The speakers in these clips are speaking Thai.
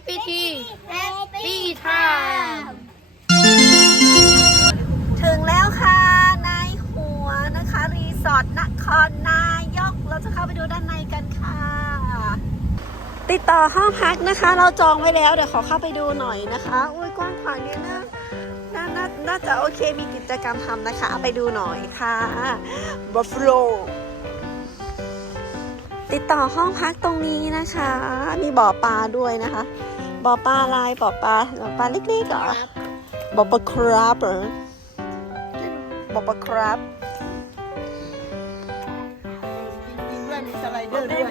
FPT Happy Time ถึงแล้วค่ะในหัวนะคะ รีสอร์ทนครนายก เราจะเข้าไปดูด้านในกันค่ะ ติดต่อห้องพักนะคะ เราจองไว้แล้วเดี๋ยวขอเข้าไปดูหน่อยนะคะ อุ้ยกว้างขวางดีนะน่าน่าน่าจะโอเคมีกิจกรรมทำนะคะเอาไปดูหน่อยค่ะบัฟฟ l o ติดต่อห้องพักตรงนี้นะคะ มีบ่อปลาด้วยนะคะ บ่อปลาลายบ่อปลาบ่อปลาเล็กๆเหรอบ่อปลาคราบเหรอบ่อปลาคราบมีด้วยมีสไลเดอร์ด้วย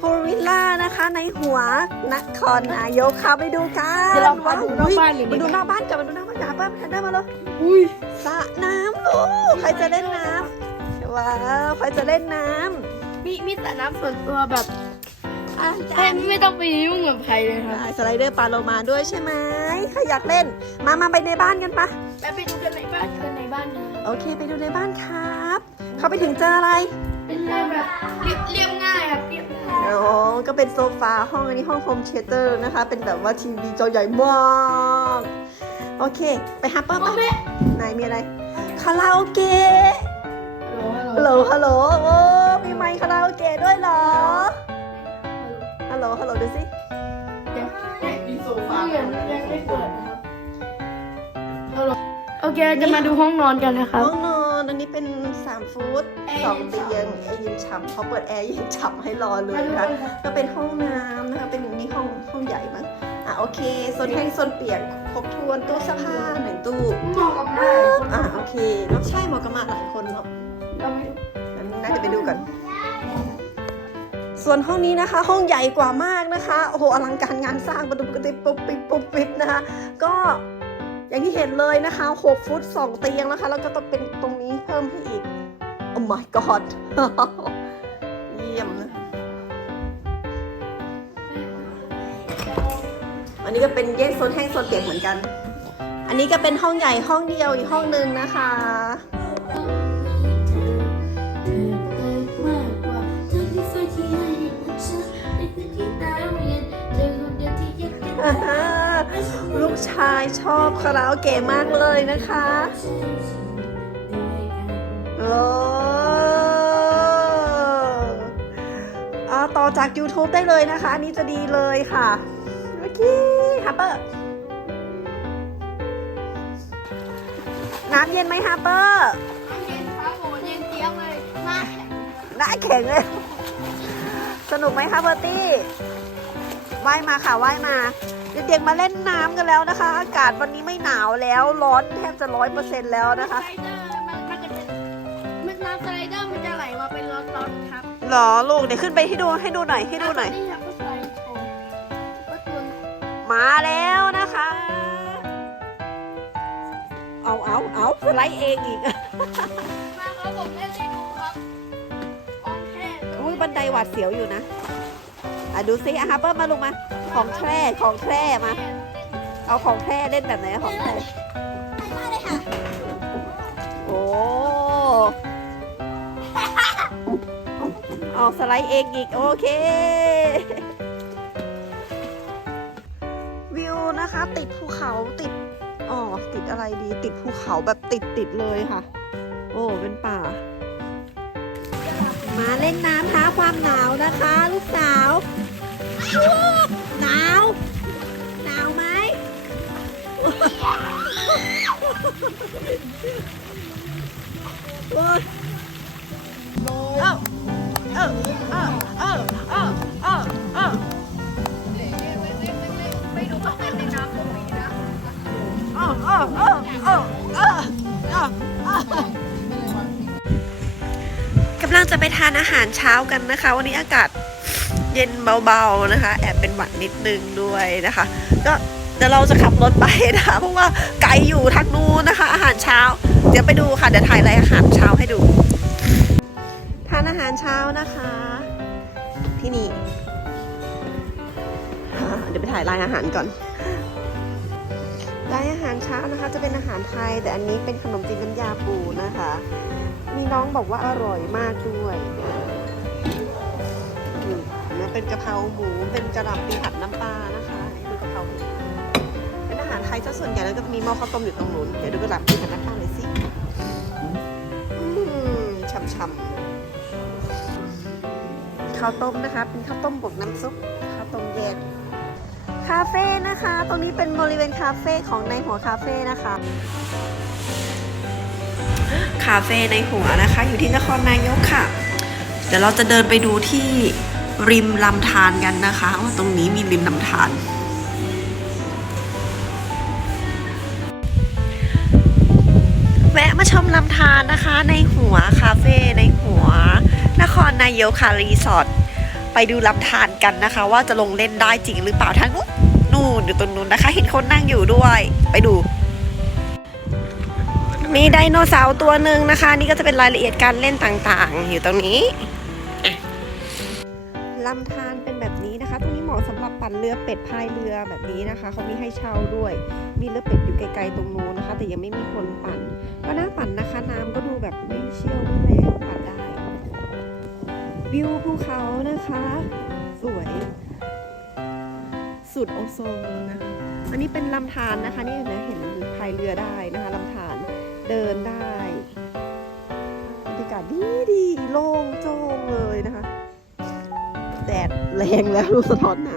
พูลวิลล่านะคะในหัวนครนายกค่ะไปดูกันเดี๋ยวเรามาดูนอกบ้านหรือมาดูดีกว่านอกบ้านกันมาดูนอกบ้านกันป้าแพนด้ามาเลยอุ้ยสระน้ำลูกใครจะเล่นน้ำว้าวใครจะเล่นน้ มีมีแต่น้ำส่วนตัวแบบอะแทนไม่ต้องไปยุ่งกับใครเลยครับำสไลเดอร์ปลาโลมาด้วยใช่ไหมใครอยากเล่น มามาไปในบ้านกันปะ ไปไปดูกันในบ้านกันในบ้านนะโอเคไปดูในบ้านครับ เข้าไปถึงเจออะไร เป็นเรื่องแบบเรียบเรียบง่ายครับเรียบง่ายอ๋อ ก็เป็นโซฟาห้องอันนี้ห้องโฮมเทเตอร์นะคะ เป็นแบบว่าทีวีจอใหญ่มาก โอเค ไปฮับเปอร์โอปะเคไหนมีอะไร คาราโอเกะ ฮัลโหลฮัลโหล ฮัลโหล โอ้มี ไมค์คาราโอเกะด้วยเหรอ ฮัลโหล ฮัลโหลดูสิยังมีโซฟายังยังไม่เปิดนะครับฮัลโหลโอเคจะมาดูห้องนอนกันนะครับ ห้องนอนอันนี้เป็น 3 ฟุตแอร์สองเย็นเตียงฉ่ำแอร์เย็นฉ่ำเขาเปิดแอร์เย็นฉ่ำให้รอเลยมาดูนะคะกันครับก็เป็นห้องน้ำนะคะ เป็นนี่ห้องห้องใหญ่มั้งอะโอเคโซนแห้งโซนเปียกครบถ้วนตู้เสื้อผ้าหนึ่งตู้เหมาะกับหน้าคนอะโอเคน้องใช่เหมาะกับมาหลายคนเนาะเราไม่รู้งั้นน่าจะไปดูกัน ส่วนห้องนี้นะคะ ห้องใหญ่กว่ามากนะคะโอ้โหอลังการงานสร้างประตูกระติบปุ๊บปิ๊บปุ๊บปิ๊บนะคะ ก็อย่างที่เห็นเลยนะคะ 6 ฟุต 2 เตียงนะคะ แล้วก็ต้องเป็นตรงนี้เพิ่มให้อีกโอ้ my god เยี่ยมนะอันนี้ก็เป็นแยกโซนแห้งโซนเปียกเหมือนกัน อันนี้ก็เป็นห้องใหญ่ห้องเดียวอีกห้องหนึ่งนะคะ ลูกชายชอบคาราโอเกะมากเลยนะคะโอ้เอต่อจาก YouTube ได้เลยนะคะ อันนี้จะดีเลยค่ะโอเคฮัปเปอร์น้ำเย็นไหมฮัปเปอร์เย็นครับเย็นเจี๊ยบเลยมาหน้าแข็งเลย สนุกไหมคะเบอร์ตี้ว่ายมาค่ะว่ายมา เด็กๆมาเล่นน้ำกันแล้วนะคะ อากาศวันนี้ไม่หนาวแล้ว ร้อนแทบจะร้อยเปอร์เซ็นต์แล้วนะคะสไลเดอร์มันมันจะเป็นมันน้ำสไลเดอร์มันจะไหลมาเป็นร้อนๆครับหรอลูกเดี๋ยวขึ้นไปให้ดูให้ดูหน่อยให้ดูหน่อย นี่ครับก็สไลด์โอ้ก็ตัว มาแล้วนะคะ เอาเอาเอาสไลด์เองอีก มาครับผมเล่นให้ดูครับโอเค อุ้ยบันไดหวาดเสียวอยู่นะ อะดูซิอะฮัปเปอร์มาลงมา ของแท้ของแท้มา เอาของแท้เล่นแบบไหนของแท้โอ้เอาสไลด์เองอีกโอเค วิวนะคะ ติดภูเขาติดอ๋อติดอะไรดี ติดภูเขาแบบติดติดๆเลยค่ะ โอ้เป็นป่า มาเล่นน้ำท้าความหนาวนะคะ ลูกสาวหนาวหนาวไหมโอ้ยเอ้าเอ้าเอ้าเอ้าเอ้าเอ้าเอ้าไปดูว่าเป็นในน้ำตรงนี้นะเอ้าเอ้าเอ้าเอ้าเอ้าเอ้าเอ้า กำลังจะไปทานอาหารเช้ากันนะคะ วันนี้อากาศเย็นเบาๆนะคะ แอบเป็นหวัดนิดนึงด้วยนะคะ ก็เดี๋ยวเราจะขับรถไปนะคะเพราะว่าไกลอยู่ทางนู้นนะคะ อาหารเช้า เดี๋ยวไปดูค่ะเดี๋ยวถ่ายรายอาหารเช้าให้ดูทานอาหารเช้านะคะ ที่นี่เดี๋ยวไปถ่ายรายอาหารก่อนรายอาหารเช้านะคะ จะเป็นอาหารไทย แต่อันนี้เป็นขนมจีนน้ำยาปูนะคะ มีน้องบอกว่าอร่อยมากด้วยเห็นไหมเป็นกะเพราหมู เป็นกระหล่ำปีผัดน้ำปลานะคะนี่คือกะเพราหมูเป็นอาหารไทยซะส่วนใหญ่แล้วก็จะมีหม้อข้าวต้มอยู่ตรงนู้น เดี๋ยวดูกระหล่ำปีผัดน้ำปลาหน่อยสิช่ำๆข้าวต้มนะคะ เป็นข้าวต้มบวกน้ำซุป ข้าวต้มแยกคาเฟ่นะคะ ตรงนี้เป็นบริเวณคาเฟ่ของในหัวคาเฟ่นะคะ คาเฟ่ในหัวนะคะ อยู่ที่นครนายกค่ะ เดี๋ยวเราจะเดินไปดูที่ริมลำธารกันนะคะว่าตรงนี้มีริมลำธารแวะมาชมลำธารนะคะ ในหัวคาเฟ่ในหัว นครนายกค่ะรีสอร์ทไปดูลำธารกันนะคะ ว่าจะลงเล่นได้จริงหรือเปล่าทางนู้นนู่นอยู่ตรงนู้นนะคะ เห็นคนนั่งอยู่ด้วย ไปดู มีไดโนเสาร์ตัวหนึ่งนะคะ นี่ก็จะเป็นรายละเอียดการเล่นต่างๆ อยู่ตรงนี้ลำธารเป็นแบบนี้นะคะ ตรงนี้เหมาะสำหรับปั่นเรือเป็ดพายเรือแบบนี้นะคะ เขามีให้เช่าด้วย มีเรือเป็ดอยู่ไกลๆตรงนู้นนะคะ แต่ยังไม่มีคนปั่น ก็น่าปั่นนะคะ น้ำก็ดูแบบไม่เชี่ยวไม่แรงปั่นได้ วิวภูเขานะคะ สวย สุดโอโซนนะคะ อันนี้เป็นลำธารนะคะ นี่เห็นเห็นพายเรือได้นะคะ เดินได้บรรยากาศดีดีโล่งโจ้งเลยนะคะ แดดแรงแล้วดูสะท้อนน้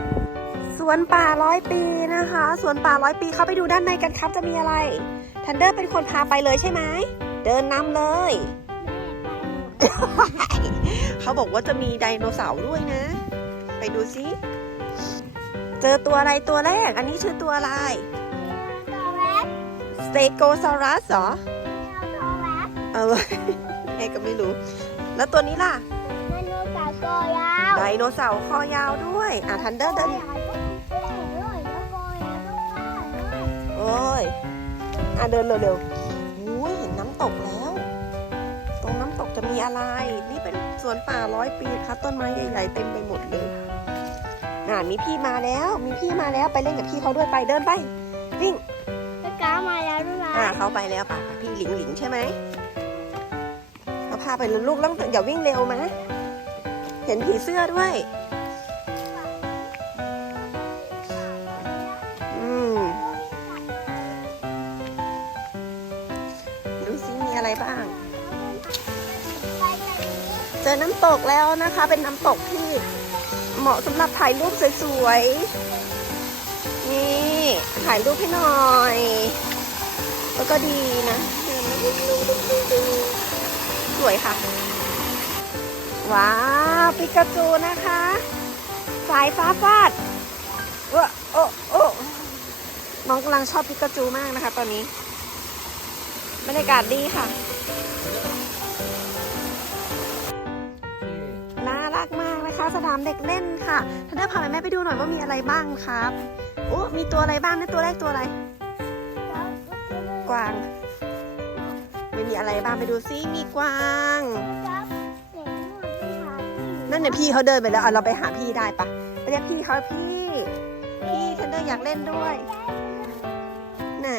ำสวนป่าร้อยปีนะคะ สวนป่าร้อยปีเข้าไปดูด้านในกันครับจะมีอะไรทันเดอร์เป็นคนพาไปเลยใช่ไหมเดินนำเลย เขาบอกว่าจะมีไดโนเสาร์ด้วยนะ ไปดูซิ เจอตัวอะไรตัวแรก อันนี้ชื่อตัวอะไร ตโกซอรัสเหรอเออแม่ก็ไม่รู้ แล้วตัวนี้ล่ะไดโนเสาร์คอยาวด้วย อะทันเดอร์เดินโอ้ยอะเดินเร็วๆอุ้ยเห็นน้ำตกแล้ว ตรงน้ำตกจะมีอะไร นี่เป็นสวนป่าร้อยปีค่ะต้นไม้ใหญ่ๆเต็มไปหมดเลยอ่ามีพี่มาแล้ว มีพี่มาแล้วไปเล่นกับพี่เขาด้วยไปเดินไปวิ่ง อ่าเขาไปแล้วป่ะพี่หลิงหลิงใช่ไหมเราพาไปเลยลูกต้องอย่าวิ่งเร็วมะเห็นผีเสื้อด้วย อืม ดูซิมีอะไรบ้าง เจอน้ำตกแล้วนะคะ เป็นน้ำตกที่เหมาะสำหรับถ่ายรูปสวยๆ นี่ ถ่ายรูปให้หน่อย แล้วก็ดีนะสวยค่ะ ว้าว ปิกาจูนะคะ สายฟ้าฟาดโอ้โอ้โอ้น้องกำลังชอบปิกาจูมากนะคะ ตอนนี้บรรยากาศดีค่ะ น่ารักมากนะคะ สนามเด็กเล่นค่ะท่านเดินพาแม่ไปดูหน่อยว่ามีอะไรบ้างครับโอ้มีตัวอะไรบ้างนะตัวแรกตัวอะไร กวาง ไม่มีอะไรบ้างไปดูซิมีกวาง นั่นเนี่ยพี่เขาเดินไปแล้วเอาเราไปหาพี่ได้ปะไปเรียกพี่เขาพี่ พี่ทันเดอร์อยากเล่นด้วย ไหน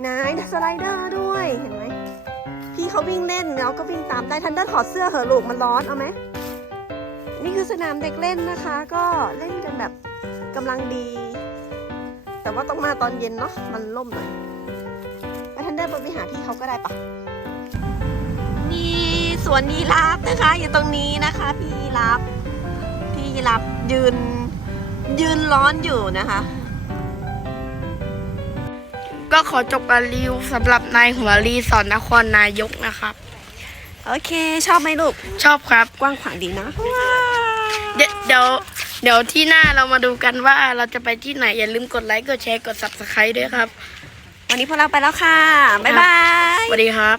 ไหนสไลเดอร์ด้วยเห็นไหมพี่เขาวิ่งเล่นเราก็วิ่งตามได้ทันเดอร์ถอดเสื้อเหอะลูกมันร้อนเอาไหมนี่คือสนามเด็กเล่นนะคะ ก็เล่นกันแบบกำลังดี แต่ว่าต้องมาตอนเย็นเนาะมันล่มหน่อยไปทันเดอร์ไปหาพี่เขาก็ได้ปะนี่สวนยีราฟนะคะ อยู่ตรงนี้นะคะ พี่ยีราฟพี่ยีราฟยืนยืนร้อนอยู่นะคะ ก็ขอจบการรีวิวสำหรับนายหัวรีสอร์ทนครนายกนะครับ โอเค ชอบไหมลูก ชอบครับ กว้างขวางดีนะ เดี๋ยว เดี๋ยวเดี๋ยวที่หน้าเรามาดูกันว่าเราจะไปที่ไหน อย่าลืมกดไลค์กดแชร์กด subscribe ด้วยครับ วันนี้พวกเราไปแล้วค่ะ บ๊ายบาย สวัสดีครับ